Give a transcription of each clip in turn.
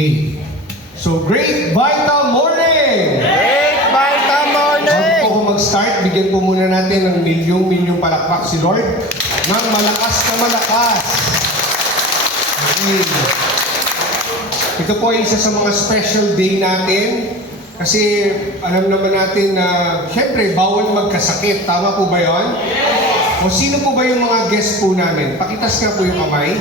Okay. So, Great Vital Morning! Great Vital Morning! Bago po ako mag-start, bigyan po muna natin ng milyong-milyong palakpak si Lord ng malakas na malakas. Okay. Ito po ay isa sa mga special day natin kasi alam naman natin na syempre bawal magkasakit. Tama po ba yun? O sino po ba yung mga guest po namin? Pakitas nga po yung kamay.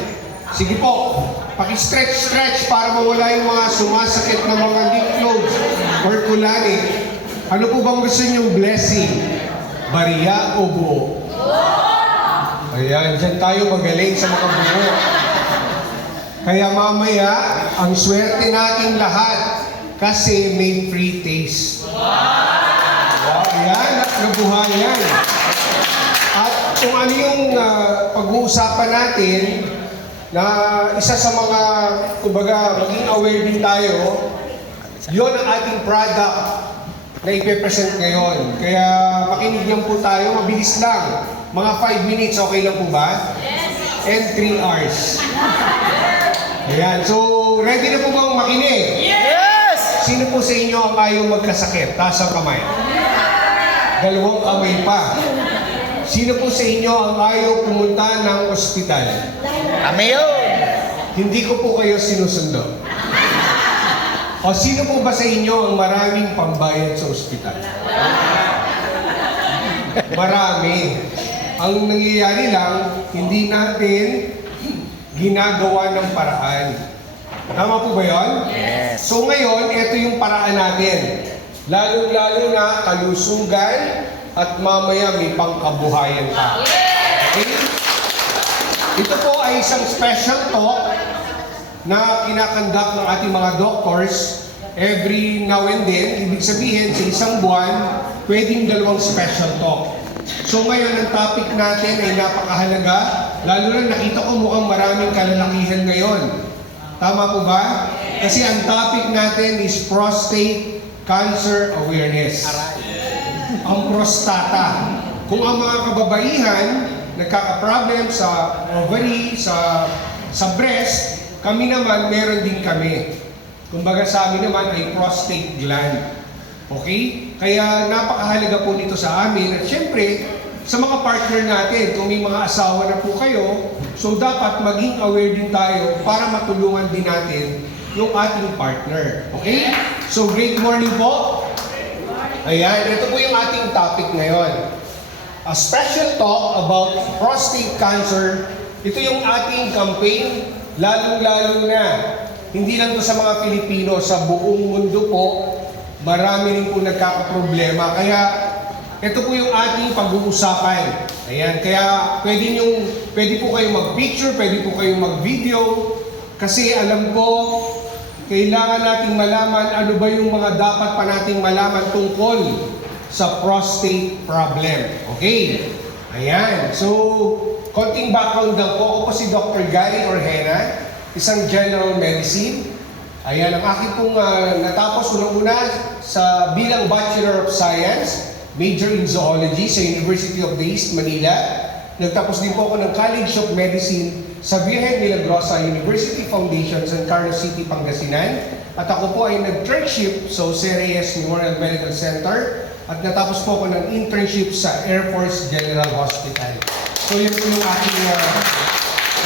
Sige po, paki-stretch para mawala yung mga sumasakit na mga lymph nodes or kulani. Ano po bang gusto niyong blessing? Bariya o buo? Ayan, dyan tayo magaling sa mga buo. Kaya mamaya, ang swerte nating lahat kasi may free taste. Wow, ayan, nabuhay yan. At kung ano yung pag-uusapan natin, na isa sa mga, kumbaga, maging aware din tayo, yon ang ating product na ipe-present ngayon. Kaya makinig lang po tayo, mabilis lang. Mga 5 minutes, okay lang po ba? And 3 hours. Ayan, so ready na po bang makinig? Yes! Sino po sa inyo ang ayaw magkasakit? Taas ang kamay. Dalawang kamay pa. Sino po sa inyo ang ayaw pumunta ng ospital? Kami yun! Hindi ko po kayo sinusundo. O sino po ba sa inyo ang maraming pambayad sa ospital? Marami. Ang nangyayari lang, hindi natin ginagawa ng paraan. Tama po ba yun? Yes! So ngayon, ito yung paraan natin. Lalo-lalo na kalusugan at mamaya may pangkabuhayan pa. Okay? Ito po ay isang special talk na kinakandak ng ating mga doctors every now and then. Ibig sabihin, sa isang buwan, pwedeng 2 special talk. So ngayon, ang topic natin ay napakahalaga. Lalo na nakita ko mukhang maraming kalalakihan ngayon. Tama po ba? Kasi ang topic natin is prostate cancer awareness. Ang prostata. Kung ang mga kababaihan nagkaka-problem sa ovary, sa breast, kami naman, meron din kami. Kumbaga sa amin naman ay prostate gland. Okay? Kaya napakahalaga po nito sa amin. At syempre, sa mga partner natin, kung may mga asawa na po kayo, so dapat maging aware din tayo para matulungan din natin yung ating partner. Okay? So, great morning po. Ayan, ito po yung ating topic ngayon. A special talk about prostate cancer. Ito yung ating campaign, lalong-lalo na. Hindi lang to sa mga Pilipino, sa buong mundo po, marami rin po nagkakaproblema. Kaya, ito po yung ating pag-uusapan. Ayan, kaya pwede po kayong mag-picture, pwede po kayong mag-video, kasi alam ko, kailangan nating malaman ano ba yung mga dapat pa nating malaman tungkol sa prostate problem. Okay? Ayan. So, konting background lang po. Ako po si Dr. Gary Orhena, isang general medicine. Ayan, ang aking pong natapos unang-una sa bilang Bachelor of Science, major in zoology sa University of the East, Manila. Nagtapos din po ako ng College of Medicine sa Virgen Milagrosa University Foundation sa Carlos City, Pangasinan. At ako po ay nag-internship sa Jose Reyes Memorial Medical Center at natapos po ako ng internship sa Air Force General Hospital. So yun po yung aking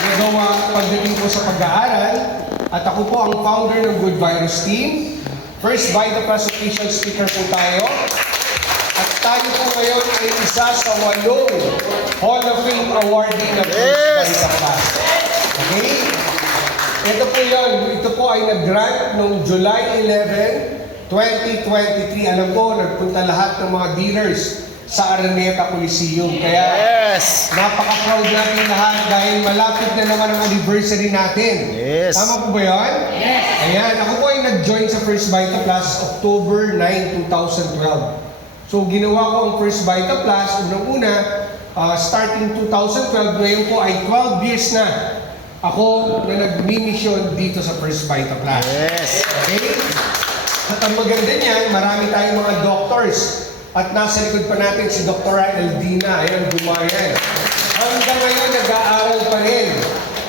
nagawa pagdating po sa pag-aaral. At ako po ang founder ng Good Virus Team. First VitaPlus official speaker po tayo. At tayo po ngayon ay isa sa 8 Hall of Fame awardee na First VitaPlus. Okay? Ito po yun. Ito po ay nag-grant noong July 11, 2023. Alam ko, nagpunta lahat ng mga dealers sa Araneta Coliseum. Kaya napaka-proud natin lahat dahil malapit na naman ang anniversary natin. Yes. Tama po ba yun? Yes. Ayan, ako po ay nag-join sa First VitaPlus October 9, 2012. So ginawa ko ang First VitaPlus, unang-una, starting 2012, ngayon po ay 12 years na ako na nag-mission dito sa First VitaPlus. Yes. Okay? At ang maganda niyan, marami tayong mga doctors. At nasa likod pa natin si Dr. Eldina. Ayan, Gumayan. Hanggang ngayon, nag-aaral pa rin.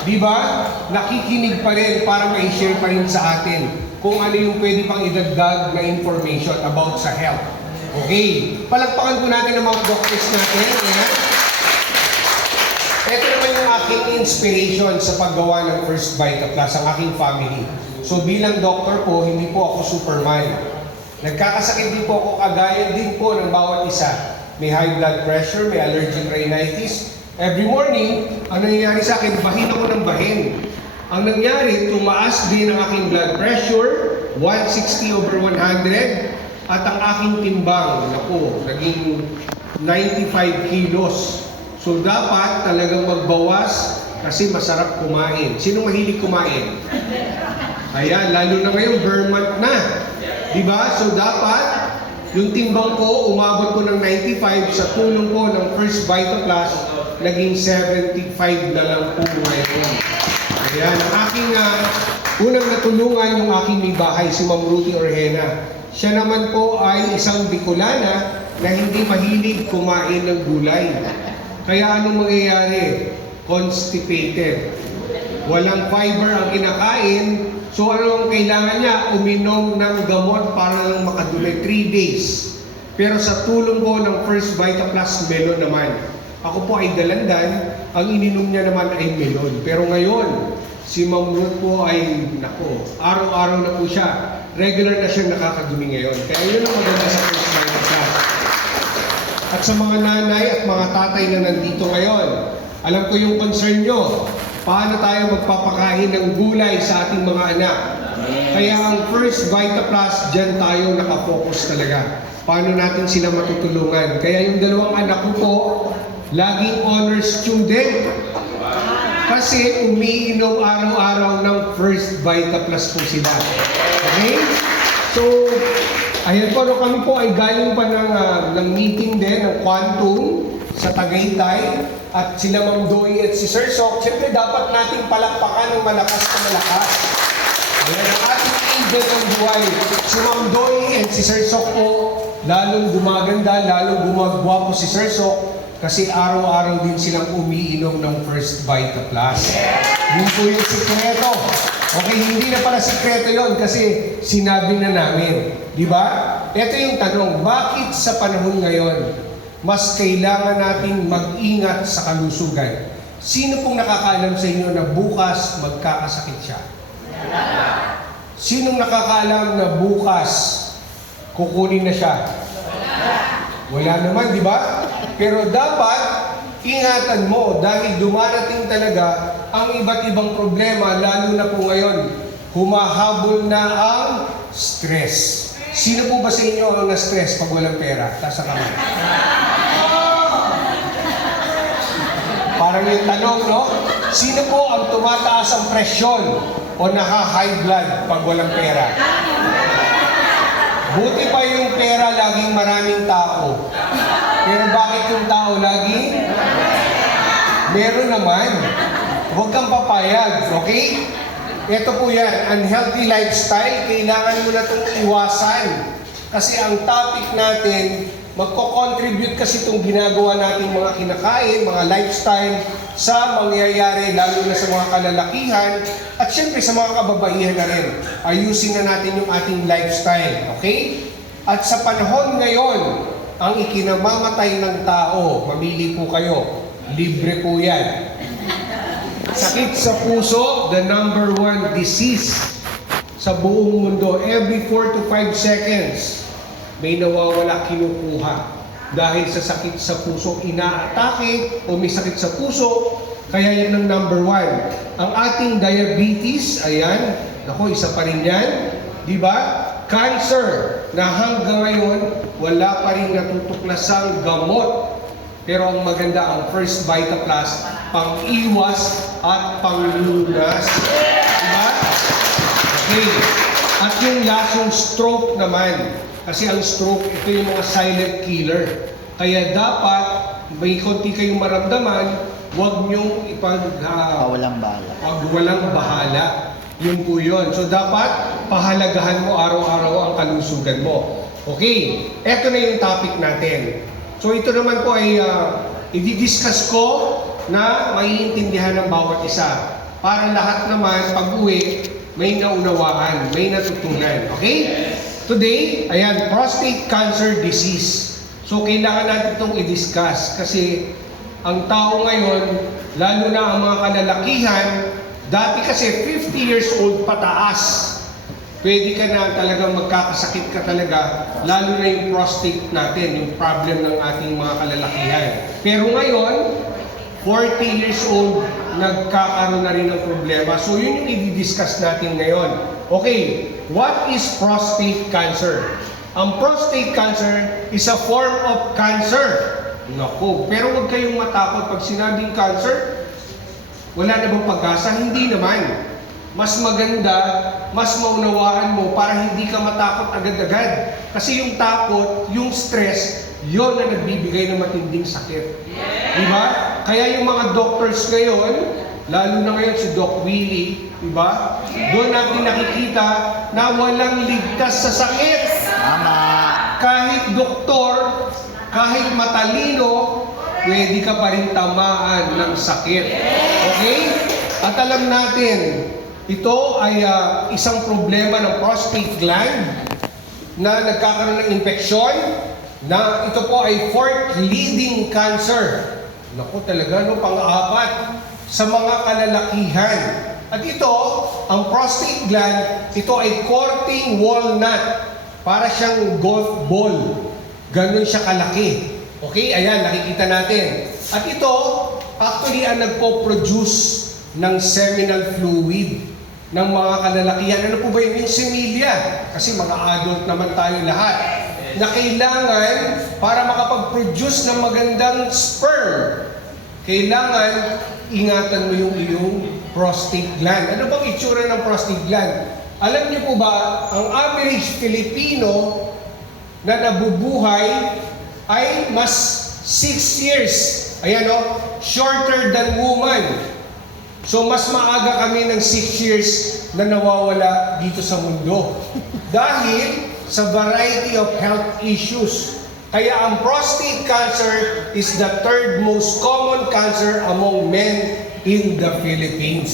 Di ba? Nakikinig pa rin para ma-share pa rin sa atin kung ano yung pwede pang idagdag na information about sa health. Okay. Palagpakan po natin ang mga doctors natin. Ayan. Ito naman yung aking inspiration sa paggawa ng First Vita Plus, ang aking family. So bilang doctor po, hindi po ako Superman. Nagkakasakit din po ako, kagaya din po ng bawat isa. May high blood pressure, may allergic rhinitis. Every morning, ang nangyayari sa akin, bahin ako ng bahin. Ang nangyari, tumaas din ang aking blood pressure, 160/100, at ang aking timbang, naku, naging 95 kilos. So dapat talagang magbawas kasi masarap kumain. Sino mahilig kumain? Ayan, lalo na ngayon, burn month na. Diba? So dapat, yung timbang ko, umabot ko ng 95 sa tulong ko ng First Vita Plus, naging 75 na lang po ngayon. Ayan, ang aking unang natulungan yung aking may bahay, si Ma'am Ruthie Orhena. Siya naman po ay isang Bicolana na hindi mahilig kumain ng gulay. Kaya anong mangyayari? Constipated. Walang fiber ang kinakain. So ano ang kailangan niya? Uminom ng gamot para lang makadulay 3 days. Pero sa tulong ko ng First Vita Plus, melon naman. Ako po ay dalandan, ang ininom niya naman ay melon. Pero ngayon, si Ma'am Ruth po ay, nako, araw-araw na po siya. Regular na siya nakakadumi ngayon. Kaya yun ang maganda sa First Vita Plus. At sa mga nanay at mga tatay na nandito ngayon, alam ko yung concern nyo. Paano tayo magpapakain ng gulay sa ating mga anak? Kaya ang First Vita Plus, dyan tayo nakafocus talaga. Paano natin sila matutulungan? Kaya yung dalawang anak ko po, laging honor student. Kasi umiinom araw-araw ng First Vita Plus po sila. Okay? So, ayan po, kami po ay galing pa ng meeting din, ng Quantum sa Tagaytay. At sila Ma'am Doy at si Sir Sok, siyempre dapat nating palakpakan ng malakas na malakas. Ayan ang ating angel ng buhay. Si Ma'am Doy and si Sir Sok po, lalong gumaganda, lalong gumagwapo si Sir Sok kasi araw-araw din silang umiinom ng First Vita Plus. Yun po yung sikreto. Okay, hindi na pala sikreto yon kasi sinabi na namin. Di ba? Ito yung tanong, bakit sa panahon ngayon, mas kailangan natin mag-ingat sa kalusugan? Sino pong nakakaalam sa inyo na bukas magkakasakit siya? Sinong nakakaalam na bukas kukunin na siya? Wala naman, di ba? Pero dapat ingatan mo dahil dumarating talaga ang iba't ibang problema, lalo na po ngayon, humahabol na ang stress. Sino po ba sa inyo ang na-stress pag walang pera? Taas ang kamay. Parang yung tanong, no? Sino po ang tumataas ang presyon o naka-high blood pag walang pera? Buti pa yung pera, laging maraming tao. Pero bakit yung tao lagi? Meron naman. Huwag kang papayag, okay? Ito po yan, unhealthy lifestyle, kailangan mo na itong iwasan. Kasi ang topic natin, magko-contribute kasi itong ginagawa natin mga kinakain, mga lifestyle, sa mangyayari, lalo na sa mga kalalakihan, at syempre sa mga kababaihan na rin. Ayusin na natin yung ating lifestyle, okay? At sa panahon ngayon, ang ikinamamatay ng tao, mamili po kayo, libre po yan. Sakit sa puso, the number 1 disease sa buong mundo. Every 4 to 5 seconds, may nawawala, kinukuha. Dahil sa sakit sa puso, inaatake o may sakit sa puso, kaya yan ang number 1. Ang ating diabetes, ayan, naku, isa pa rin yan. Di ba? Cancer, na hanggang ngayon, wala pa rin natutuklasang gamot. Pero ang maganda, ang First Vita Plus, pang-iwas at pang-lunas. Diba? Okay. At yung last, yung stroke naman. Kasi ang stroke, ito yung mga silent killer. Kaya dapat, may konti kayong maramdaman, huwag nyong Walang bahala. Huwag walang bahala. Yun po yun. So dapat, pahalagahan mo araw-araw ang kalusugan mo. Okay. Ito na yung topic natin. So ito naman po ay i-discuss ko na maiintindihan ng bawat isa. para lahat naman pag-uwi may naunawaan, may natutunan. Okay? Today, ayan, prostate cancer disease. So, kailangan natin itong i-discuss kasi ang tao ngayon, lalo na ang mga kalalakihan, dati kasi 50 years old pataas, pwede ka na talagang magkakasakit ka talaga, lalo na yung prostate natin, yung problem ng ating mga kalalakihan. Pero ngayon, 40 years old, nagkakaroon na rin ng problema. So yun yung i-discuss natin ngayon. Okay, what is prostate cancer? Ang prostate cancer is a form of cancer. Naku, pero huwag kayong matakot pag sinabing cancer. Wala na bang pag-asa? Hindi naman. Mas maganda, mas maunawaan mo para hindi ka matakot agad-agad. Kasi yung takot, yung stress, yon na nagbibigay ng matinding sakit. Diba? Kaya yung mga doctors ngayon, lalo na ngayon si Doc Willie, diba? Doon natin nakikita na walang ligtas sa sakit. Tama. Kahit doktor, kahit matalino, pwede ka pa rin tamaan ng sakit. Okay? At alam natin, ito ay isang problema ng prostate gland na nagkakaroon ng infeksyon, na ito po ay fourth leading cancer. Naku talaga, no, pang-apat sa mga kalalakihan. At ito, ang prostate gland, ito ay courting walnut. Para siyang golf ball. Ganon siya kalaki. Okay, ayan, nakikita natin. At ito, actually, ang nagpo-produce ng seminal fluid ng mga kalalakihan. Ano po ba yun? Yung semilya. Kasi mga adult naman tayo lahat. Na kailangan, para makapag-produce ng magandang sperm, kailangan ingatan mo yung iyong prostate gland. Ano bang itsura ng prostate gland? Alam niyo po ba, ang average Filipino na nabubuhay ay mas 6 years. Ayan o, shorter than woman. So mas maaga kami ng 6 years na nawawala dito sa mundo. Dahil sa variety of health issues. Kaya ang prostate cancer is the third most common cancer among men in the Philippines.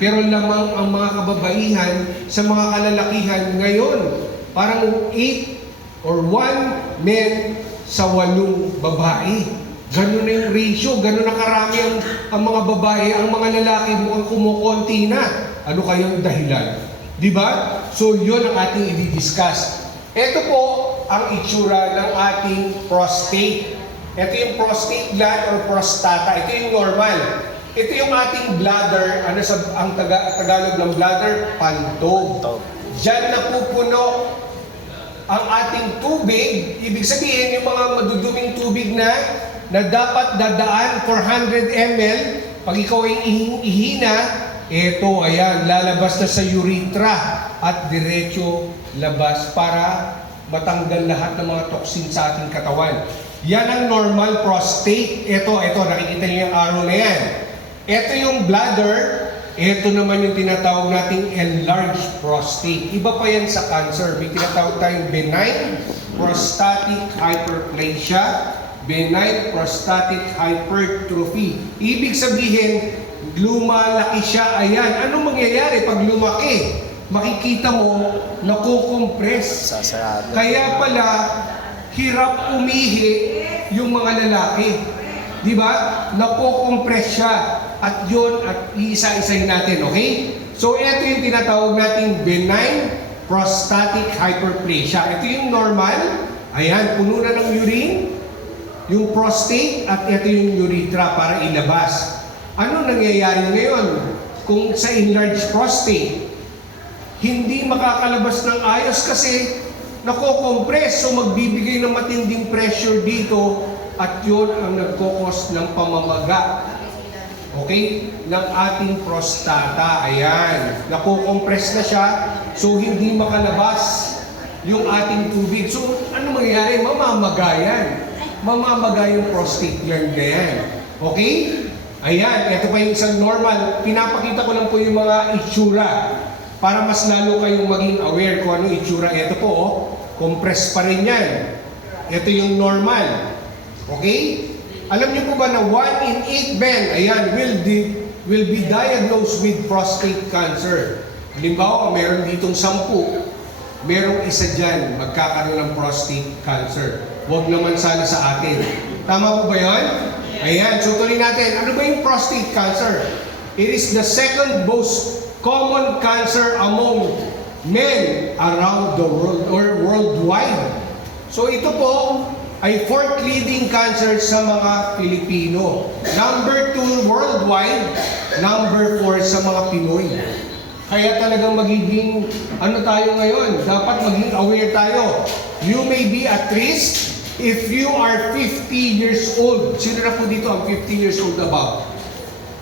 Pero lamang ang mga kababaihan sa mga kalalakihan ngayon, parang 8 or 1 men sa 8 babae. Ganun na yung ratio, ganun na karami ang mga babae, ang mga lalaki mukhang kumukonti na. Ano kayang dahilan? Di ba? So yun ang ating i-discuss. Ito po ang itsura ng ating prostate. Ito yung prostate gland or prostata. Ito yung normal. Ito yung ating bladder. Ano ang Tagalog ng bladder? Pantog. Diyan napupuno ang ating tubig. Ibig sabihin, yung mga maduduming tubig na dapat dadaan 400 ml. Pag ikaw ay ihina, ito, ayan, lalabas na sa urethra at diretso labas para matanggal lahat ng mga toxin sa ating katawan. Yan ang normal prostate. Ito, nakikita niyo yung arrow na yan. Ito yung bladder. Ito naman yung tinatawag nating enlarged prostate. Iba pa yan sa cancer. May tinatawag tayong benign prostatic hyperplasia, benign prostatic hypertrophy. Ibig sabihin, lumalaki siya. Ayan. Anong mangyayari pag lumaki? Makikita mo, nakukompress. Sasarado. Kaya pala, hirap umihi yung mga lalaki. Di ba? Nakukompress siya. At yun, at iisa-isahin natin, okay? So, ito yung tinatawag nating benign prostatic hyperplasia. Ito yung normal. Ayan, puno na ng urine. Yung prostate at ito yung urethra para ilabas. Ano nangyayari ngayon? Kung sa enlarged prostate, hindi makakalabas ng ayos kasi nako-compress. So magbibigay ng matinding pressure dito at yun ang nagkokos ng pamamaga. Okay? Ng ating prostata. Ayan. Nako-compress na siya. So hindi makalabas yung ating tubig. So ano mangyayari? Mamamaga yan. Mamamaga yung prostate gland na yan. Okay? Ayan. Ito pa yung isang normal. Pinapakita ko lang po yung mga itsura para mas lalo kayong maging aware kung ano itsura. Ito po, oh, compress pa rin yan. Ito yung normal. Okay? Alam niyo po ba na 1 in 8 men, ayan, will will be diagnosed with prostate cancer. Halimbawa, meron ditong 10, merong isa dyan magkakaroon ng prostate cancer. Huwag naman sana sa atin. Tama po ba yun? Ayan, so tuloy natin. Ano ba yung prostate cancer? It is the second most common cancer among men around the world or worldwide. So ito po ay fourth leading cancer sa mga Pilipino. Number 2 worldwide, number 4 sa mga Pinoy. Kaya talagang magiging, ano tayo ngayon, dapat maging aware tayo. You may be at risk if you are 50 years old. Sino na po dito ang 50 years old above?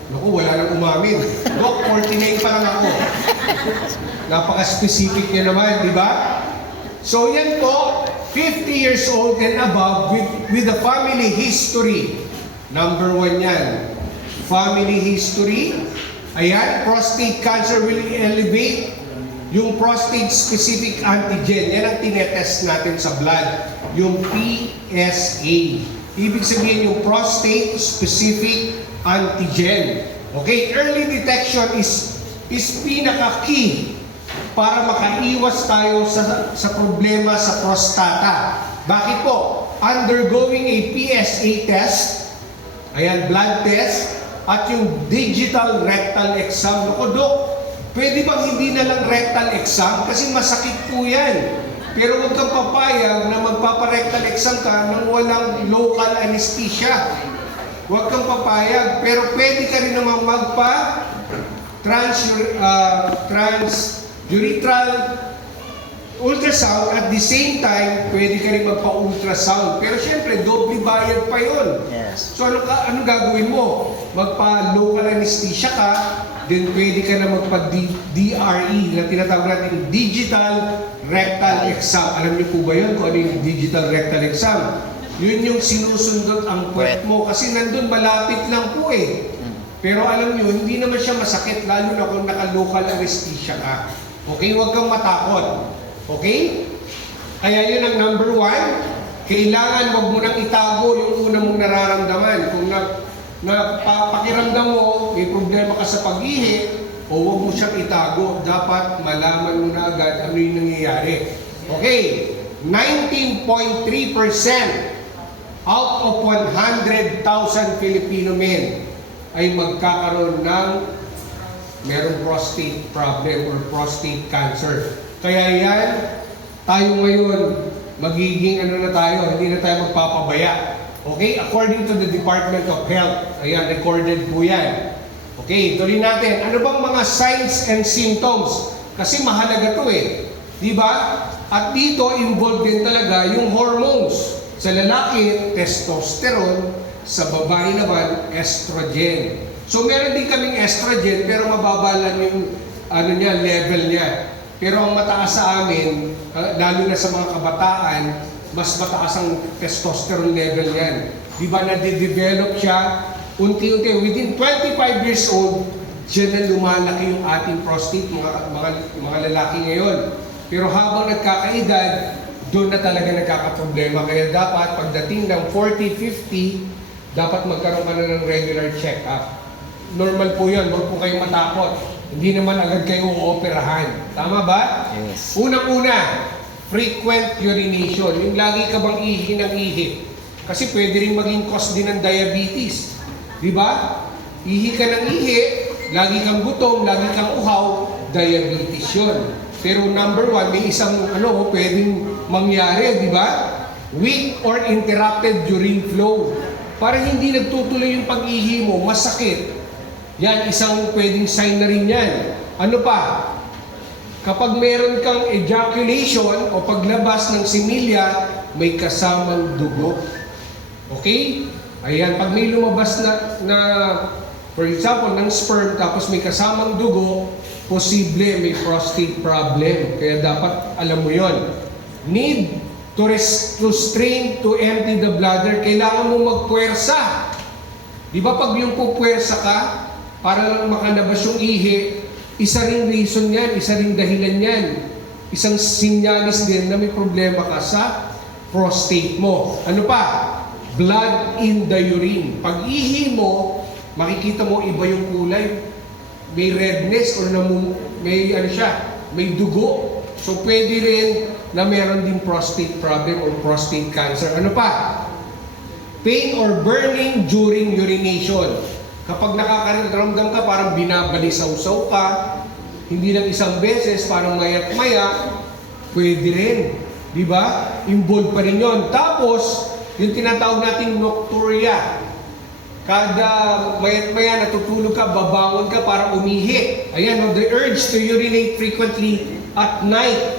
Naku, wala nang umamin. Dok, 49 pa lang ako. Napaka-specific niya naman, di ba? So yan po, 50 years old and above with a family history. Number 1 yan. Family history. Ayan, prostate cancer will elevate yung prostate-specific antigen. Yan ang tinetest natin sa blood. Yung PSA. Ibig sabihin yung prostate-specific antigen. Okay, early detection is pinaka-key para makaiwas tayo sa problema sa prostata. Bakit po? Undergoing a PSA test, ayan, blood test, at yung digital rectal exam. Naku, Dok, pwede bang hindi na lang rectal exam? Kasi masakit po yan. Pero huwag kang papayag na magpaparectal exam ka nang walang local anesthesia. Huwag kang papayag. Pero pwede ka rin naman transurethral ultrasound at the same time, pwede ka rin magpa-ultrasound. Pero syempre, doble bayad pa yun. Yes. So ano gagawin mo? Magpa-local anesthesia ka, then pwede ka na magpa-DRE na tinatawag natin digital rectal exam. Alam niyo po ba yun kung ano yung digital rectal exam? Yun yung sinusundot ang puwet mo kasi nandun malapit lang po eh. Pero alam niyo, hindi naman siya masakit lalo na kung naka-local anesthesia ka. Okay, huwag kang matakot. Okay? Kaya yun ang number 1. Kailangan wag mo nang itago yung una mong nararamdaman. Kung pakiramdam mo, may problema ka sa pag-ihi, o wag mo siyang itago. Dapat malaman mo na agad ano yung nangyayari. Okay, 19.3% out of 100,000 Filipino men ay magkakaroon ng merong prostate problem or prostate cancer. Kaya yan, tayo ngayon, magiging ano na tayo, hindi na tayo magpapabaya. Okay? According to the Department of Health, ayan, recorded po yan. Okay, tuloy natin. Ano bang mga signs and symptoms? Kasi mahalaga to eh. Di ba? At dito, involved din talaga yung hormones. Sa lalaki, testosterone. Sa babae naman, estrogen. So meron din kaming estrogen, pero mababa lang yung level niya. Pero ang mataas sa amin, lalo na sa mga kabataan, mas mataas ang testosterone level yan. Di ba nade-develop siya unti-unti. Within 25 years old, dyan na lumalaki yung ating prostate, mga lalaki ngayon. Pero habang nagkakaedad, doon na talaga nagkakaproblema. Kaya dapat pagdating ng 40, 50, dapat magkaroon ka na ng regular check-up. Normal po yun, huwag po kayong matakot. Hindi naman agad kayo uoperahan. Tama ba? Yes. Unang-una, frequent urination. Yung lagi ka bang ihi ng ihi. Kasi pwede rin maging cause din ng diabetes. Di ba? Ihi ka ng ihi, lagi kang gutom, lagi kang uhaw, diabetes yun. Pero number 1, may isang pwedeng mangyari, di ba? Weak or interrupted urine flow. Para hindi nagtutuloy yung pag-ihi mo, masakit. Yan, isang pwedeng sign na rin yan. Ano pa? Kapag meron kang ejaculation o paglabas ng similya, may kasamang dugo. Okay? Ayan, pag may lumabas na for example, ng sperm, tapos may kasamang dugo, posible may prostate problem. Kaya dapat alam mo yon. Need to strain to empty the bladder. Kailangan mo magpuwersa. Di ba pag yung pupuwersa ka, para lang makalabas yung ihi, isa ring reason yan, isa ring dahilan yan. Isang sinyalis din na may problema ka sa prostate mo. Ano pa? Blood in the urine. Pag ihi mo, makikita mo iba yung kulay. May redness or may ano siya, may dugo. So pwede rin na meron din prostate problem or prostate cancer. Ano pa? Pain or burning during urination. Kapag nakakaramdam ka, parang binabalisaw-saw ka, hindi lang isang beses, parang maya't maya, pwede rin. Di ba? Involved pa rin yun. Tapos, yung tinatawag nating nocturia. Kada maya't maya natutulog ka, babangon ka para umihi. Ayan, no, the urge to urinate frequently at night.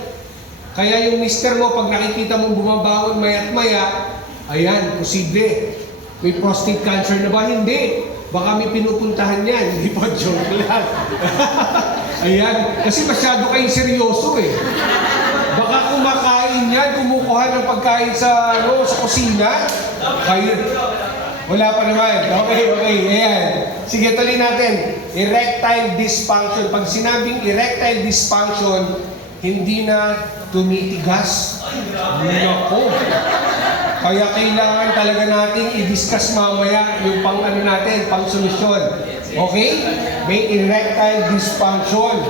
Kaya yung mister mo, pag nakikita mong bumabangon maya't maya, ayan, posible. May prostate cancer na ba? Hindi. Baka may pinupuntahan yan. Hindi pa, joke lang. Ayan, kasi masyado kayong seryoso eh. Baka kumakain yan, kumukuha ng pagkain sa kusina. Kayo, wala pa naman. Okay. Ayan. Sige, tuloy natin. Erectile dysfunction. Pag sinabing erectile dysfunction, hindi na tumitigas. Nako. Kaya kailangan talaga nating i-discuss mamaya yung pang solusyon. Okay? May erectile dysfunction.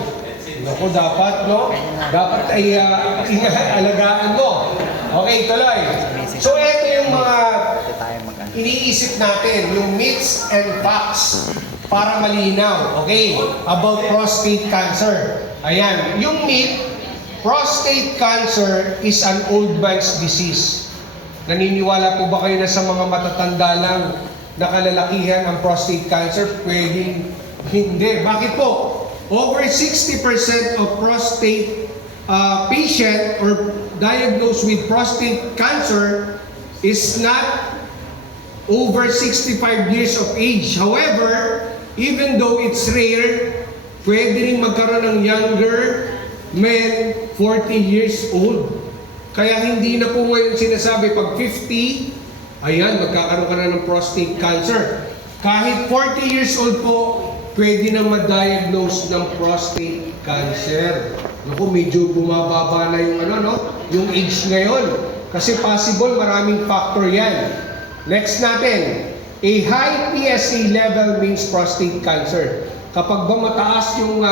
Nako, dapat, no? Dapat ay alagaan mo. Okay, tuloy. So, ito yung mga iniisip natin, yung myths and facts para malinaw, okay, about prostate cancer. Ayan, yung myth, prostate cancer is an old man's disease. Naniniwala po ba kayo na sa mga matatanda lang na kalalakihan ang prostate cancer? Pwedeng hindi. Bakit po? Over 60% of prostate patient or diagnosed with prostate cancer is not over 65 years of age. However, even though it's rare, pwede rin magkaroon ng younger men 40 years old. Kaya hindi na po ngayon sinasabi pag 50, ayan, magkakaroon ka na ng prostate cancer. Kahit 40 years old po, pwede na ma-diagnose ng prostate cancer. Naku, medyo bumababa na yung yung age ngayon. Kasi possible, maraming factor yan. Next natin, a high PSA level means prostate cancer. Kapag ba mataas yung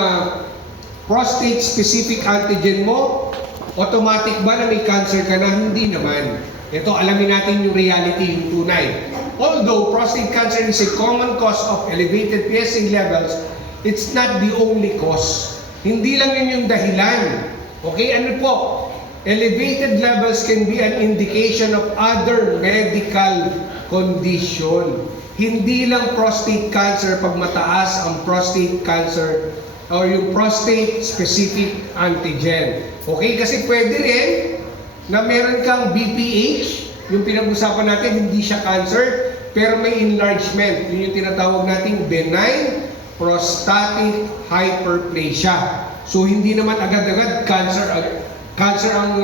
prostate specific antigen mo, automatic ba na may cancer ka na? Hindi naman. Ito, alamin natin yung reality, yung tunay. Although prostate cancer is a common cause of elevated PSA levels, it's not the only cause. Hindi lang yun yung dahilan. Okay, ano po? Elevated levels can be an indication of other medical condition. Hindi lang prostate cancer pag mataas ang prostate cancer or yung prostate specific antigen. Okay, kasi pwede rin na meron kang BPH, yung pinag-usapan natin, hindi siya cancer, pero may enlargement. Yun yung tinatawag nating benign prostatic hyperplasia. So hindi naman agad-agad cancer ang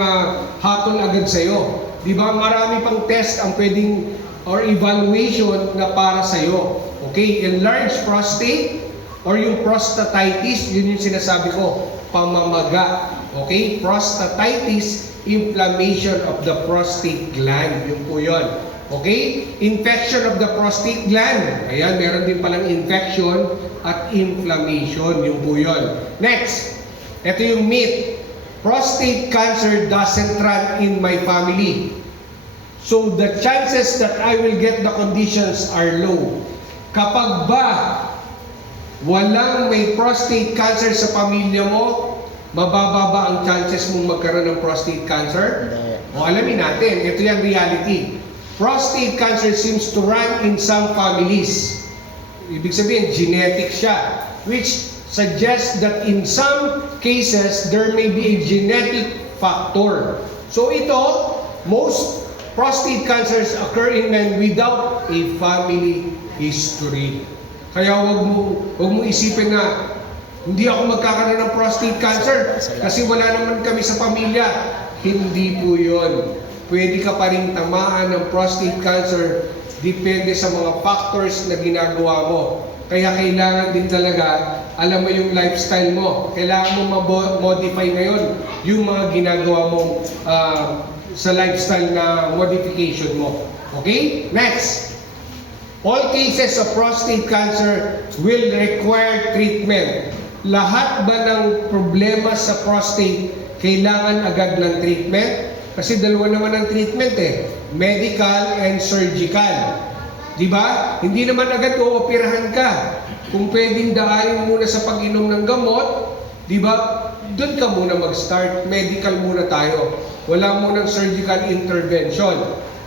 hatol agad sa'yo. Di ba? Marami pang test ang pwedeng or evaluation na para sa'yo. Okay? Enlarged prostate or yung prostatitis, yun yung sinasabi ko, pamamaga. Okay? Prostatitis, inflammation of the prostate gland. Yun po yun. Okay? Infection of the prostate gland. Ayan, meron din palang infection at inflammation. Yun po yun. Next, ito yung myth. Prostate cancer doesn't run in my family. So the chances that I will get the conditions are low. Kapag ba walang may prostate cancer sa pamilya mo, mababa ba ang chances mong magkaroon ng prostate cancer? O alamin natin, ito yung reality. Prostate cancer seems to run in some families. Ibig sabihin, genetic siya, which suggests that in some cases, there may be a genetic factor. So ito, most prostate cancers occur in men without a family history. Kaya wag mo isipin na hindi ako magkakaroon ng prostate cancer kasi wala naman kami sa pamilya. Hindi po yun. Pwede ka pa rin tamaan ng prostate cancer depende sa mga factors na ginagawa mo. Kaya kailangan din talaga, alam mo yung lifestyle mo. Kailangan mo ma-modify ngayon yung mga ginagawa mong sa lifestyle na modification mo. Okay? Next. All cases of prostate cancer will require treatment. Lahat ba ng problema sa prostate kailangan agad ng treatment? Kasi dalawa naman ang treatment medical and surgical. Di ba? Hindi naman agad ooperahan ka. Kung pwedeng daanin muna sa pag-inom ng gamot, di ba? Doon ka muna mag-start. Medical muna tayo. Wala munang surgical intervention.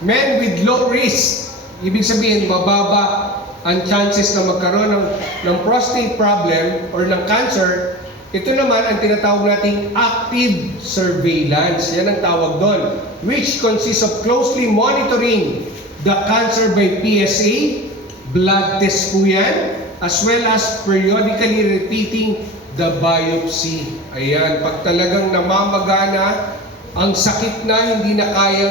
Men with low risk, ibig sabihin, mababa ang chances na magkaroon ng prostate problem or ng cancer. Ito naman ang tinatawag nating active surveillance. Yan ang tawag doon. Which consists of closely monitoring the cancer by PSA, blood test po yan, as well as periodically repeating the biopsy. Ayan, pag talagang namamagana, ang sakit na, hindi na kaya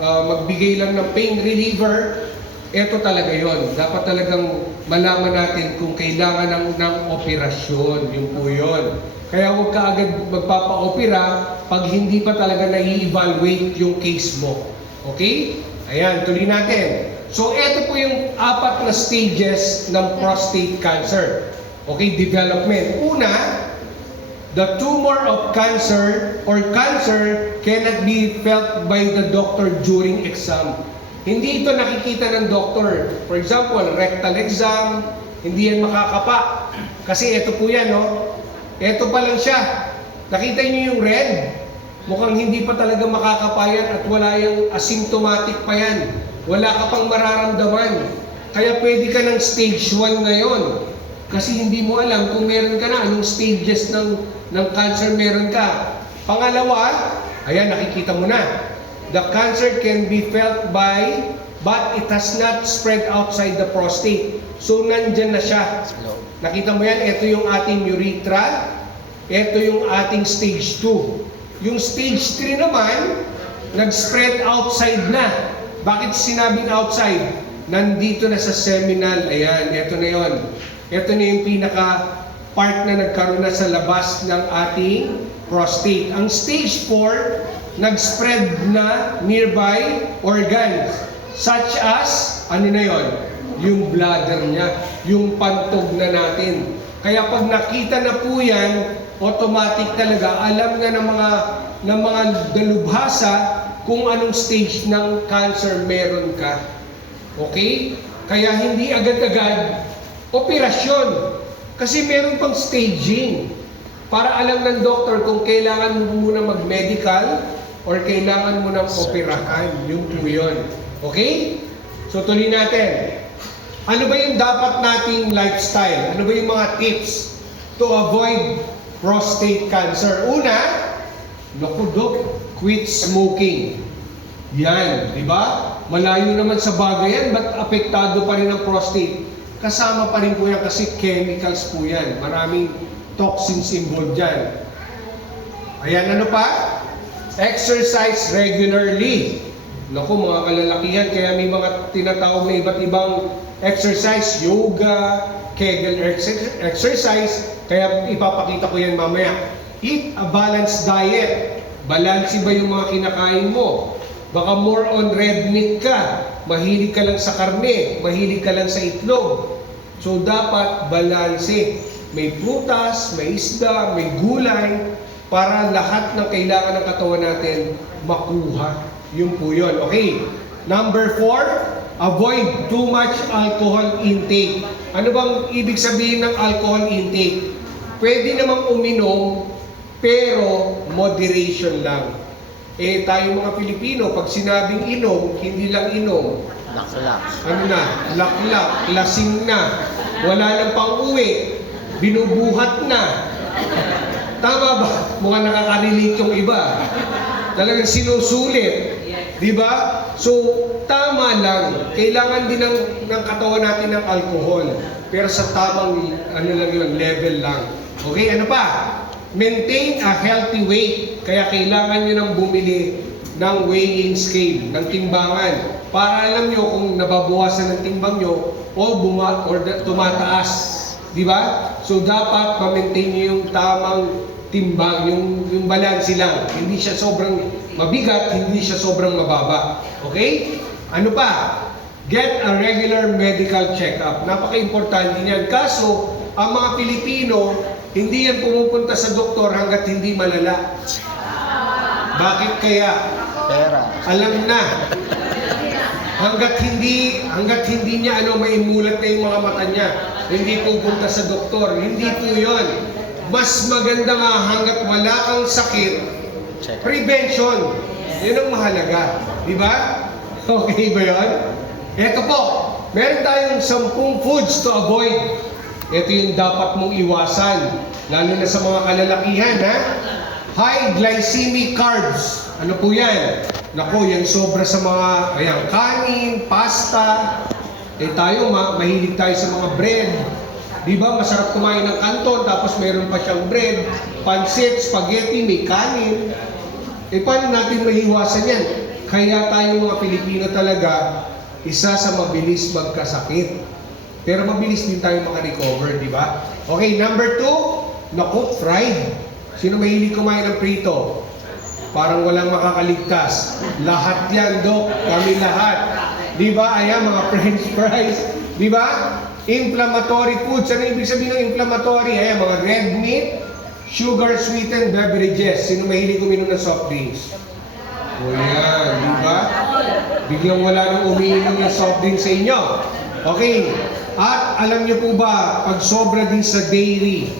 magbigay lang ng pain reliever, ito talaga yon. Dapat talagang malaman natin kung kailangan ng operasyon. Yung po yun. Kaya huwag ka agad magpapa-opera pag hindi pa talaga na-evaluate yung case mo. Okay? Ayan, tuloy natin. So, ito po yung 4 na stages ng prostate cancer. Okay, development. Una, the tumor of cancer or cancer cannot be felt by the doctor during exam. Hindi ito nakikita ng doktor. For example, rectal exam, hindi yan makakapa. Kasi ito po yan, no? Ito pa lang siya. Nakita niyo yung red? Mukhang hindi pa talaga makakapa yan at wala yung asymptomatic pa yan. Wala ka pang mararamdaman. Kaya pwede ka ng stage 1 ngayon. Kasi hindi mo alam kung meron ka na, anong stages ng cancer meron ka. Pangalawa, ayan, nakikita mo na. The cancer can be felt by, but it has not spread outside the prostate. So, nandyan na siya. Nakita mo yan, ito yung ating urethra, ito yung ating stage 2. Yung stage 3 naman, nag-spread outside na. Bakit sinabing outside? Nandito na sa seminal. Ayan, ito na yon. Ito na yung pinaka-part na nagkaroon na sa labas ng ating prostate. Ang stage 4, nag-spread na nearby organs. Such as, ano na yon? Yung bladder niya, yung pantog na natin. Kaya pag nakita na po yan, automatic talaga, alam na ng mga dalubhasa kung anong stage ng cancer meron ka. Okay? Kaya hindi agad-agad operasyon. Kasi meron pang staging. Para alam ng doktor kung kailangan mo muna mag-medical or kailangan mo nang operahan. Yung po yun. Okay? So tuloy natin. Ano ba yung dapat nating lifestyle? Ano ba yung mga tips to avoid prostate cancer? Una, naku dok, quit smoking. Yan, di ba? Malayo naman sa bagay yan, ba't apektado pa rin ang prostate? Kasama pa rin po yan kasi chemicals po yan. Maraming toxins involved dyan. Ayan, ano pa? Exercise regularly. Naku, mga kalalakihan, kaya may mga tinatawag na iba't ibang exercise, yoga, Kegel exercise, kaya ipapakita ko yan mamaya. Eat a balanced diet. Balansi ba yung mga kinakain mo? Baka more on red meat ka. Mahilig ka lang sa karne, mahilig ka lang sa itlog. So dapat balanse. May prutas, may isda, may gulay, para lahat ng kailangan ng katawan natin makuha. Yun po yun. Okay. Number 4, avoid too much alcohol intake. Ano bang ibig sabihin ng alcohol intake? Pwede namang uminom, pero moderation lang. Eh tayo mga Pilipino, pag sinabing inom, hindi lang inom. Laklak. Ano na? Laklak, lasing na. Wala nang pang-uwi. Binubuhat na. Tama ba? Mukhang nakaka-relate yung iba. Talagang sinusulit. Di ba? So, tama lang. Kailangan din ng katawan natin ng alcohol. Pero sa tamang, ano lang yun, level lang. Okay, ano pa? Maintain a healthy weight. Kaya kailangan nyo nang bumili ng weighing scale, ng timbangan. Para alam nyo kung nababawasan ng timbang nyo o tumataas. Di ba? So dapat ma-maintain nyo yung tamang timbang, yung balanse lang. Hindi siya sobrang mabigat, hindi siya sobrang mababa. Okay? Ano pa? get a regular medical check-up. Napaka-importante niyan. Kaso, ang mga Pilipino, hindi yan pumupunta sa doktor hanggat hindi malala. Bakit kaya? Pera. Alam na. Hanggat hindi niya maimulat na yung mga mata niya, hindi pupunta sa doktor. Hindi po yun. Mas maganda nga hanggat wala kang sakit, Check. prevention. Yun ang mahalaga. Di ba? Okay ba yun? Ito po, meron tayong 10 foods to avoid. Ito yung dapat mong iwasan. Lalo na sa mga kalalakihan, ha? High glycemic carbs. Ano po yan? Naku, yan sobra sa mga kanin, pasta. Tayo, mahilig tayo sa mga bread. Di ba? Masarap kumain ng kanton, tapos meron pa siyang bread, pansit, spaghetti, may kanin. Paano natin maiwasan yan? Kaya tayo mga Pilipino talaga, isa sa mabilis magkasakit. Pero mabilis din tayo makarecover, di ba? Okay, number 2, naku, fried. Sino mahilig kumain ng prito? Parang walang makakaligtas. Lahat yan, Dok. Kami lahat. Di ba? Ayan, mga french fries. Di ba? Inflammatory foods. Ano ibig sabihin ng inflammatory? Ayan, mga red meat, sugar-sweetened beverages. Sino mahilig uminom ng soft drinks? O yan, di ba? Biglang wala nang umiinom ng soft drinks sa inyo. Okay. At alam niyo po ba, pag sobra din sa dairy,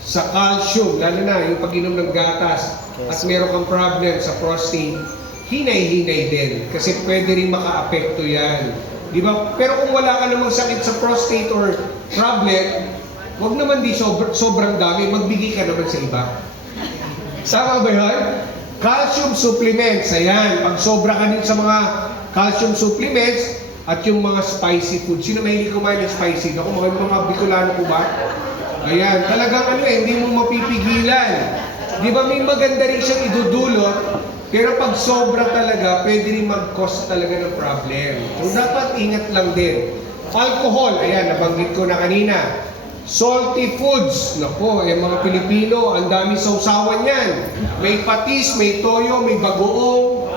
sa calcium, lalo na yung pag-inom ng gatas, at meron kang problem sa prostate, hinay-hinay din. Kasi pwede rin maka-apekto yan. Di ba? Pero kung wala ka namang sakit sa prostate or problem, wag naman di sobrang dami, magbigay ka naman sa iba. Sama ba yun? Calcium supplements, ayan. Pag sobra ka din sa mga calcium supplements, at yung mga spicy food. Sino mahilig kumain ng spicy? Ako, mga Bicolano po ba? Ayan, talagang hindi mo mapipigilan. Di ba may maganda rin siyang idudulot, pero pag sobra talaga, pwede rin mag-cause talaga ng problem. So dapat ingat lang din. Alcohol, ayan, nabanggit ko na kanina. Salty foods, nako, mga Pilipino, ang dami sausawan yan. May patis, may toyo, may bagoong,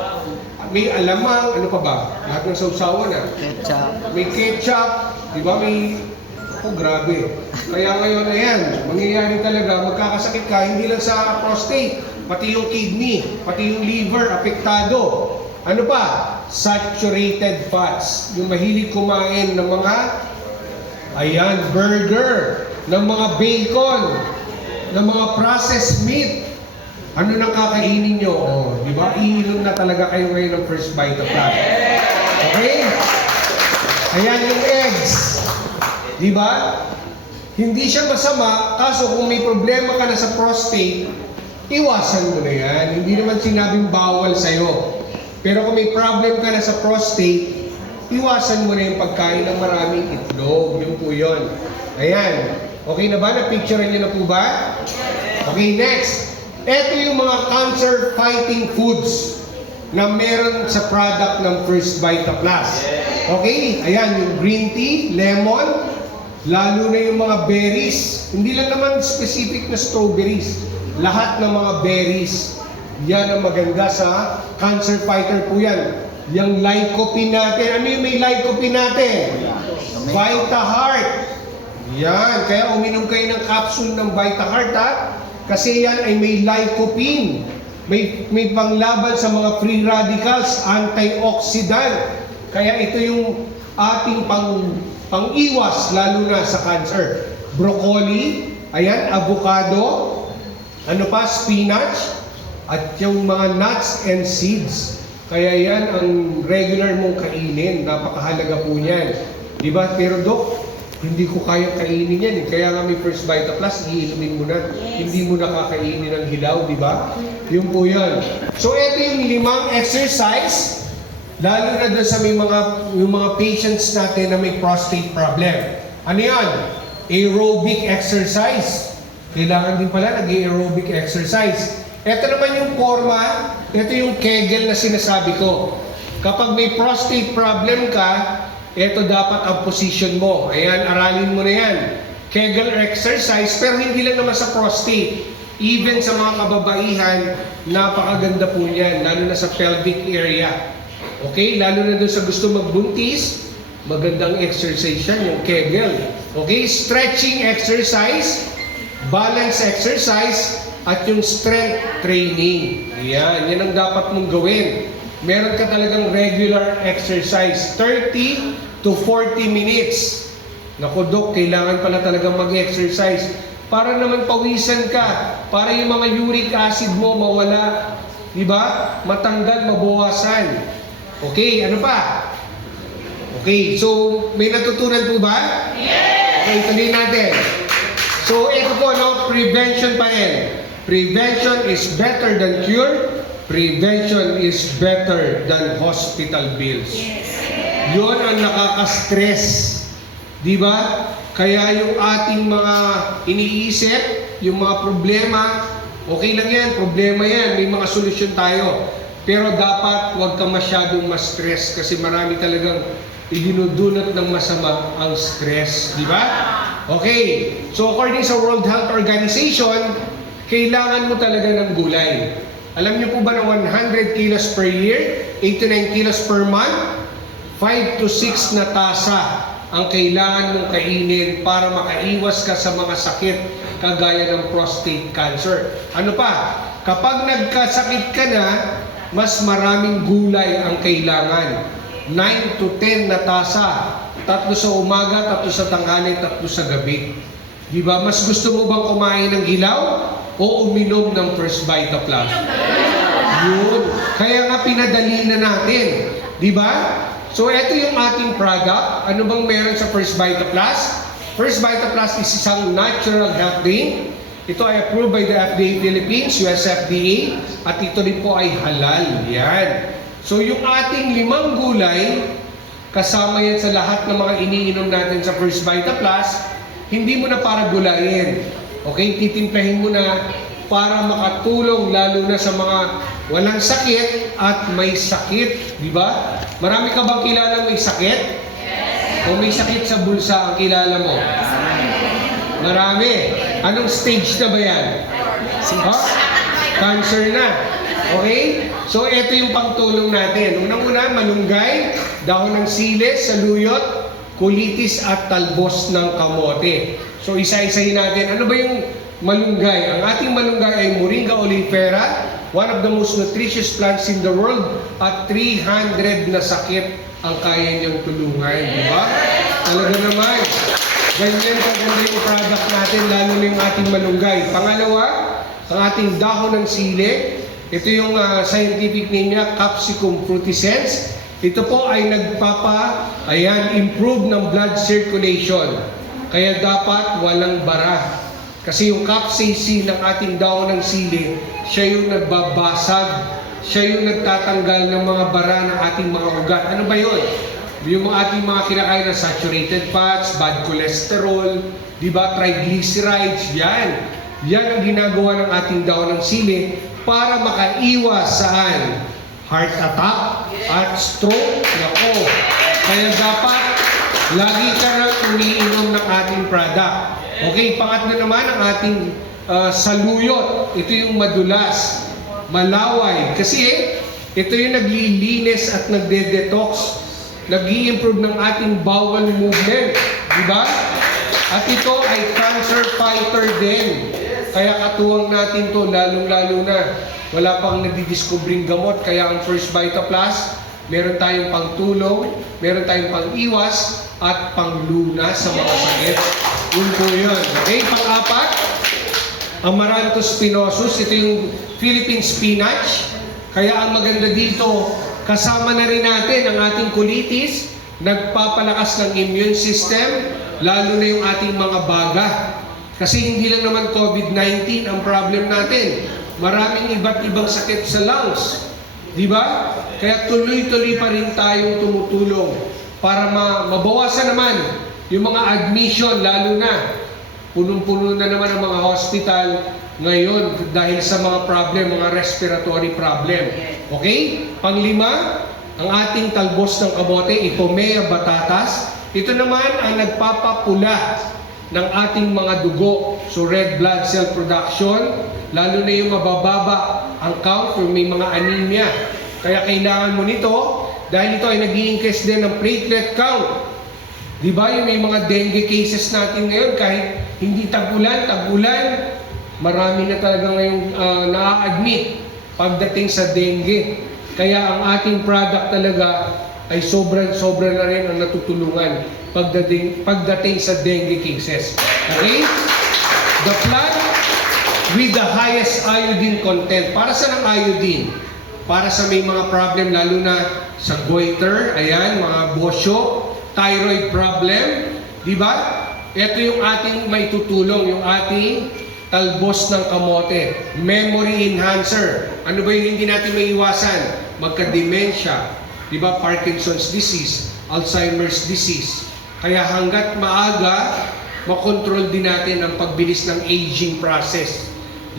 may alamang, ano pa ba? Lahat ng sausawan Ketchup. May ketchup, di ba? May grabe. Kaya ngayon, ayan, mangyayari talaga, magkakasakit ka, hindi lang sa prostate, pati yung kidney, pati yung liver, apektado. Ano pa? Saturated fats. Yung mahilig kumain ng mga, burger, ng mga bacon, ng mga processed meat. Ano nang kakainin nyo? Di ba? Iinom na talaga kayo ngayon ng First Bite of Life. Okay? Ayan yung eggs. Di ba? Hindi siya masama, kaso kung may problema ka na sa prostate, iwasan mo na yan. Hindi naman sinabing bawal sa'yo. Pero kung may problem ka na sa prostate, iwasan mo na yung pagkain ng maraming itlog. Yun po yun. Ayan. Okay na ba? Na-picturean nyo na po ba? Okay, next. Ito yung mga cancer-fighting foods na meron sa product ng First Vita Plus. Okay? Ayan, yung green tea, lemon, lalo na yung mga berries. Hindi lang naman specific na strawberries. Lahat ng mga berries. Yan ang maganda sa cancer fighter po yan. Yung lycopene natin. Ano yung may lycopene natin? Vita Heart. Yan. Kaya uminom kayo ng capsule ng Vita Heart, ha? Kasi yan ay may lycopene. May panglaban sa mga free radicals, antioxidant. Kaya ito yung ating pang-iwas, lalo na sa cancer. Broccoli, ayan, avocado, ano pa, spinach, at yung mga nuts and seeds. Kaya yan ang regular mong kainin. Napakahalaga po niyan. Diba? Pero Dok, hindi ko kaya kainin yan. Kaya nga may First Vita Plus, iinumin mo na. Hindi mo nakakainin ng hilaw, di ba? Yun po yan. So, ito yung 5 exercise, lalo na doon sa yung mga patients natin na may prostate problem. Ano yan? Aerobic exercise. Kailangan din pala nag-aerobic exercise. Ito naman yung forma, ito yung Kegel na sinasabi ko. Kapag may prostate problem ka, ito dapat ang position mo. Ayan, aralin mo na yan. Kegel exercise, pero hindi lang naman sa prostate. Even sa mga kababaihan, napakaganda po yan, lalo na sa pelvic area. Okay? Lalo na doon sa gusto magbuntis, Magandang exercise yan, yung Kegel. Okay, stretching exercise, balance exercise, at yung strength training. Yan ang dapat mong gawin. Meron ka talagang regular exercise, 30 to 40 minutes. Naku Dok, kailangan pala talagang mag-exercise para naman pawisan ka, para yung mga uric acid mo mawala, di ba? Matanggal, mabawasan. Okay, ano pa? Okay, so may natutunan po ba? Yes! Okay, tuloy natin. So ito po, no, prevention pa rin. Prevention is better than cure. Prevention is better than hospital bills. Yun ang nakaka-stress. Di ba? Kaya yung ating mga iniisip, yung mga problema, okay lang yan, problema yan, may mga solusyon tayo. Pero dapat huwag ka masyadong ma-stress kasi marami talagang idinudulot ng masama ang stress. Di ba? Okay. So according sa World Health Organization, kailangan mo talaga ng gulay. Alam niyo po ba na 100 kilos per year, 8 to 9 kilos per month, 5 to 6 na tasa ang kailangan mong kainin para makaiwas ka sa mga sakit kagaya ng prostate cancer. Ano pa? Kapag nagkasakit ka na, mas maraming gulay ang kailangan. 9 to 10 na tasa. 3 sa umaga, 3 sa tanghali, 3 sa gabi. Di ba? Mas gusto mo bang kumain ng hilaw o uminom ng First Vita Plus? Yun. Kaya nga pinadali na natin. Di ba? So, ito yung ating product. Ano bang meron sa First Vita Plus? First Vita Plus is isang natural health drink. Ito ay approved by the FDA Philippines, US FDA, at ito rin po ay halal. Yan. So, yung ating 5 gulay, kasama yan sa lahat ng mga iniinom natin sa First Vita Plus, hindi mo na para gulayin. Okay? Titimplahin mo na para makatulong lalo na sa mga walang sakit at may sakit. Di ba? Marami ka bang kilala may sakit? Yes. O may sakit sa bulsa ang kilala mo? Yes. Marami. Anong stage na ba yan? Ha? Cancer na. Okay? So, ito yung pangtulong natin. Unang-una, malunggay, dahon ng sili, saluyot, kulitis at talbos ng kamote. So, isa-isahin natin. Ano ba yung malunggay? Ang ating malunggay ay Moringa oleifera, one of the most nutritious plants in the world, at 300 na sakit ang kaya niyang tulungan. Di ba? Talaga naman. Ganyan kaganda yung product natin, lalo na yung ating malunggay. Pangalawa, ang ating dahon ng sili. Ito yung scientific name niya, Capsicum frutescens. Ito po ay improve ng blood circulation. Kaya dapat walang bara. Kasi yung capsaicin ng ating dahon ng sili, siya yung nagbabasag, siya yung nagtatanggal ng mga bara ng ating mga ugat. Ano ba yun? Yung ating mga kinakain na saturated fats, bad cholesterol, di ba, triglycerides, yan. Yan ang ginagawa ng ating dahon ng sili para makaiwas saan? Heart attack at stroke. Nako. Kaya dapat lagi ka nang umiinom ng ating product. Okay, pangatlo naman ang ating saluyot. Ito yung madulas, malaway. Kasi ito yung naglilinis at nagde-detox. Nag-i-improve ng ating bowel movement. Diba? At ito ay cancer fighter din. Kaya katuwang natin to, lalong-lalo na wala pang nadidiscovering gamot. Kaya ang First Vita Plus, meron tayong pangtulong, meron tayong pang-iwas, at pangluna sa mga sakit. Yun po yun. Okay, pang-apat, Amaranthus spinosus. Ito yung Philippine spinach. Kaya ang maganda dito, kasama na rin natin ang ating kulitis, nagpapalakas ng immune system, lalo na yung ating mga baga. Kasi hindi lang naman COVID-19 ang problem natin. Maraming iba't ibang sakit sa lungs. Di ba? Kaya tuloy-tuloy pa rin tayong tumutulong para mabawasan naman yung mga admission, lalo na punong-puno na naman ang mga hospital ngayon dahil sa mga problem, mga respiratory problem. Okay? Panglima, ang ating talbos ng kamote, Ipomea batatas. Ito naman ang nagpapapula ng ating mga dugo. So red blood cell production, lalo na yung mabababa ang count or may mga anemia. Kaya kailangan mo nito dahil ito ay nag-i-increase din ng platelet count. Di ba yung may mga dengue cases natin ngayon kahit hindi tag-ulan, marami na talaga ngayong na-admit pagdating sa dengue. Kaya ang ating product talaga ay sobra na rin ang natutulungan pagdating sa dengue cases. Okay? The plant with the highest iodine content. Para sa ng iodine? Para sa may mga problem lalo na sa goiter, ayan, mga bosyo, thyroid problem, di ba? Ito yung ating maitutulong, yung ating talbos ng kamote, memory enhancer. Ano ba yung hindi natin maiiwasan? Magka-dementia, di ba? Parkinson's disease, Alzheimer's disease. Kaya hanggat maaga, makontrol din natin ang pagbilis ng aging process.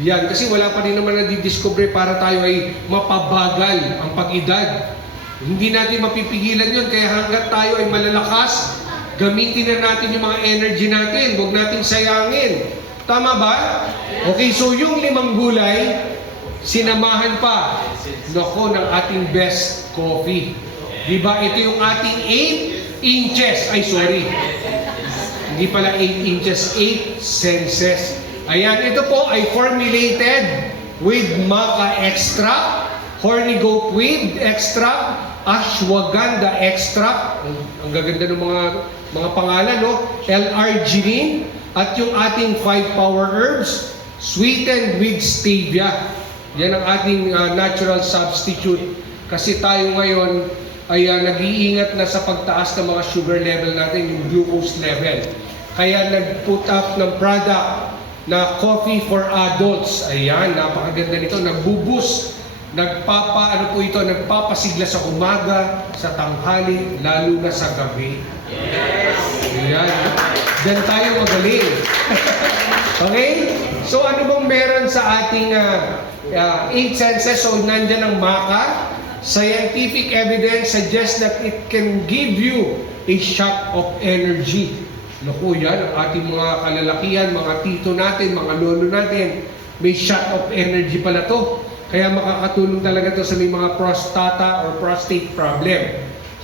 Yan, kasi wala pa rin naman nadidiscover para tayo ay mapabagal ang pag-edad. Hindi natin mapipigilan yun, kaya hanggat tayo ay malalakas, gamitin na natin yung mga energy natin, huwag natin sayangin. Tama ba? Okay, so yung 5 gulay, sinamahan pa ng ating best coffee. Diba? Ito yung ating 8 inches. Ay, sorry. Hindi pala 8 inches, 8 senses. Ayan, ito po ay formulated with maca extract, horny goat weed extract, ashwagandha extract, ang gaganda ng mga pangalan, no? L-arginine, at yung ating 5 power herbs, sweetened with stevia. Yan ang ating natural substitute. Kasi tayo ngayon ay nag-iingat na sa pagtaas ng mga sugar level natin, yung glucose level. Kaya nag-put up ng product na coffee for adults. Ayan, napakaganda nito. Nagbubus, nagpapasigla sa umaga, sa tanghali, lalo na sa gabi. Yes! Ayan. Diyan tayo magaling. Okay? So ano bang meron sa ating 8 senses? So nandyan ang maca. Scientific evidence suggests that it can give you a shot of energy. Naku, yan, ang ating mga kalalakihan, mga tito natin, mga lolo natin, may shot of energy pala to. Kaya makakatulong talaga to sa may mga prostata or prostate problem.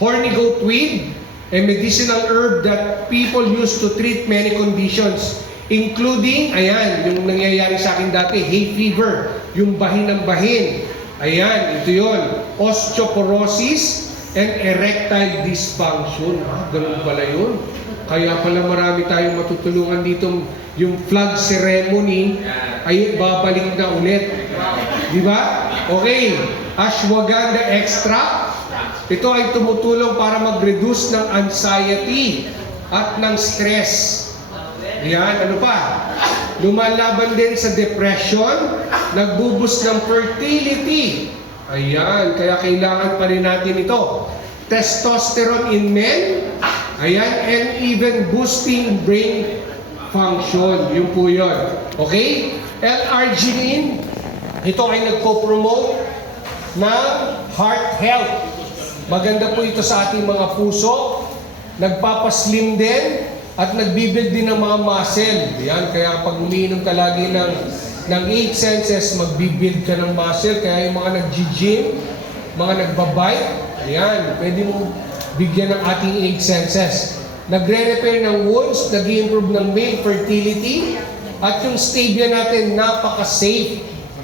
Horny goat weed, a medicinal herb that people use to treat many conditions, including, ayan, yung nangyayari sa akin dati, hay fever, yung bahin ng bahin. Ayan, ito yun. Osteoporosis and erectile dysfunction. Ganun pala yun. Kaya pala marami tayong matutulungan dito. Yung flag ceremony ay babalik na ulit. Di ba? Okay. Ashwagandha extract. Ito ay tumutulong para mag-reduce ng anxiety at ng stress. Yan, ano pa? Lumalaban din sa depression, nagbuboost ng fertility. Ayan, kaya kailangan pa rin natin ito. Testosterone in men, ayan, and even boosting brain function. Yun po yun. Okay? L-arginine, ito ay nagpo-promote ng heart health. Maganda po ito sa ating mga puso. Nagpapaslim din at nagbibuild din ng mga muscle. Yan, kaya pag umiinom ka lagi ng 8 senses, magbibuild ka ng muscle. Kaya yung mga nag-gym, mga nagbabike, ayan, pwede mo bigyan ng ating 8 senses. Nagre-repair ng wounds, nag-i-improve ng male fertility, at yung stevia natin, napaka-safe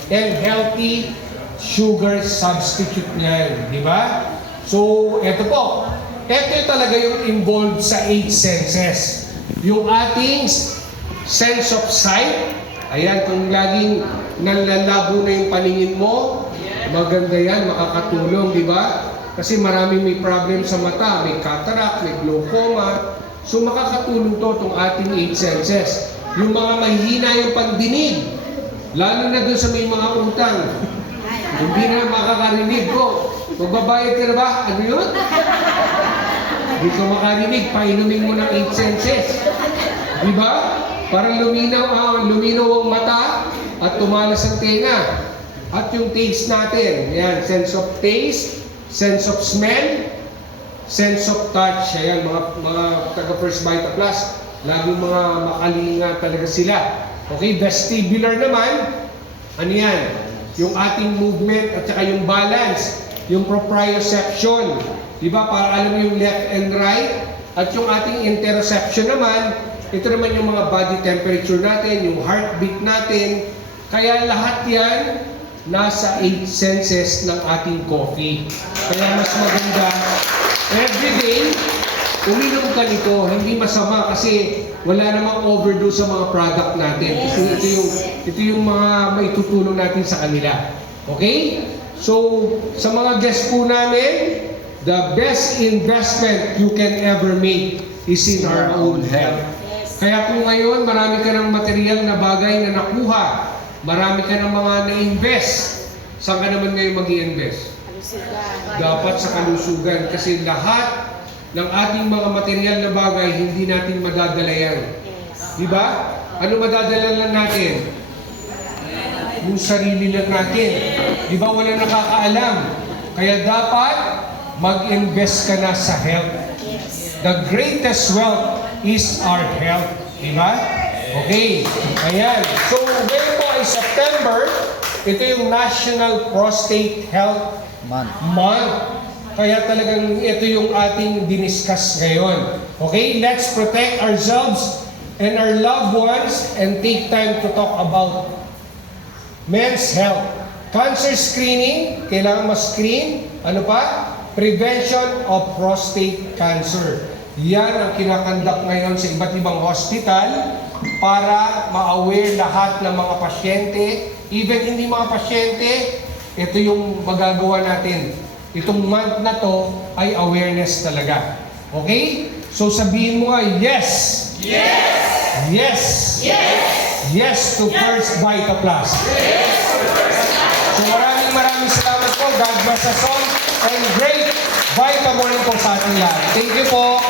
and healthy sugar substitute niyan. Di ba? So, eto po. Ito talaga yung involved sa 8 senses. Yung ating sense of sight, ayan, kung laging nalalabo na yung paningin mo, maganda yan, makakatulong, di ba? Kasi marami may problem sa mata, may cataract, may glaucoma. So makakatulong to itong ating 8 senses. Yung mga mahihina yung pandinig, lalo na dun sa may mga utang, hindi na makakarinig ko. Magbabayad ka na ba? Ano yun? Hindi ka makarinig, painumin mo ng 8 senses. Di ba? Para luminaw ang mata at tumalas ang tenga. At yung taste natin, yan, sense of taste, sense of smell, sense of touch. Ayan, mga taga First Vita Plus, laging mga makalinga talaga sila. Okay, vestibular naman, ano yan? Yung ating movement at saka yung balance, yung proprioception. Diba? Para alam mo yung left and right, At yung ating interoception naman, ito naman yung mga body temperature natin, yung heartbeat natin. Kaya lahat yan nasa 8 senses ng ating coffee. Kaya mas maganda, everyday, uminom ka nito. Hindi masama kasi wala namang overdose sa mga product natin. Ito yung mga maitutulong natin sa kanila. Okay? So, sa mga guests po namin, the best investment you can ever make is in our own health. Kaya kung ngayon, marami ka ng material na bagay na nakuha, marami ka ng mga na-invest, saan ka naman ngayon mag-i-invest? Dapat sa kalusugan. Kasi lahat ng ating mga material na bagay, hindi natin madadala yan. Diba? Ano madadala lang natin? Yung sarili lang natin. Diba wala nakakaalam? Kaya dapat mag-invest ka na sa health. The greatest wealth is our health. Diba? Okay. Ayan. So, ngayon po ay September. Ito yung National Prostate Health Month. Kaya talagang ito yung ating diniscuss ngayon. Okay? Let's protect ourselves and our loved ones and take time to talk about men's health. Cancer screening, kailangan ma-screen. Ano pa? Prevention of prostate cancer. Yan ang kinakandak ngayon sa iba't ibang hospital para ma-aware lahat ng mga pasyente. Even hindi mga pasyente, ito yung magagawa natin. Itong month na to ay awareness talaga. Okay? So sabihin mo ay yes! Yes! Yes! Yes! Yes to First Vita Plus. So maraming salamat po. God bless us all. And great Vita morning po sa ating lahat. Thank you po.